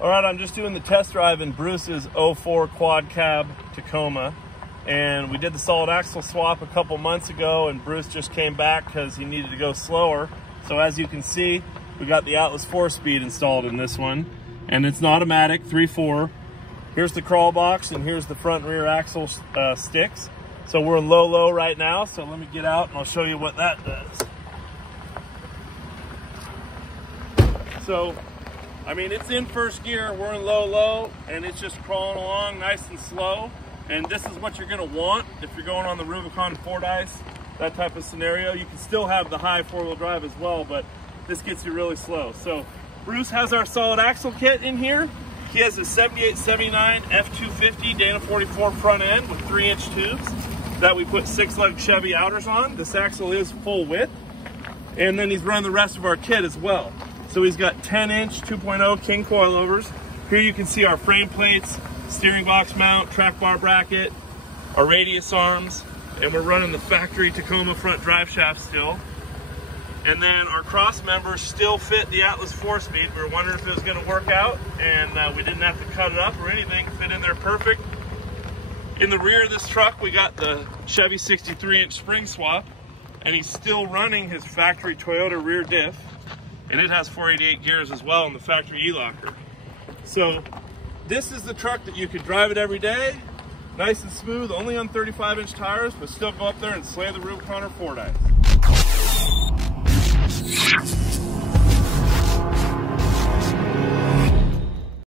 All right, I'm just doing the test drive in Bruce's 04 quad cab Tacoma, and we did the solid axle swap a couple months ago, and Bruce just came back because he needed to go slower. So as you can see, we got the Atlas 4-speed installed in this one, and it's an automatic 3/4. Here's the crawl box, and here's the front and rear axle sticks. So we're in low right now, so let me get out and I'll show you what that does. So, I mean, it's in first gear, we're in low, and it's just crawling along nice and slow. And this is what you're gonna want if you're going on the Rubicon Fordyce, that type of scenario. You can still have the high four-wheel drive as well, but this gets you really slow. So Bruce has our solid axle kit in here. He has a 78-79 F250 Dana 44 front end with 3-inch tubes that we put 6-lug Chevy outers on. This axle is full width. And then he's running the rest of our kit as well. So he's got 10-inch 2.0 King coilovers. Here you can see our frame plates, steering box mount, track bar bracket, our radius arms, and we're running the factory Tacoma front drive shaft still. And then our cross members still fit the Atlas 4-speed. We were wondering if it was gonna work out, and we didn't have to cut it up or anything, fit in there perfect. In the rear of this truck, we got the Chevy 63-inch spring swap, and he's still running his factory Toyota rear diff. And it has 488 gears as well in the factory E-locker. So this is the truck that you could drive it every day, nice and smooth, only on 35-inch tires, but still go up there and slay the Rubicon or Fordyce.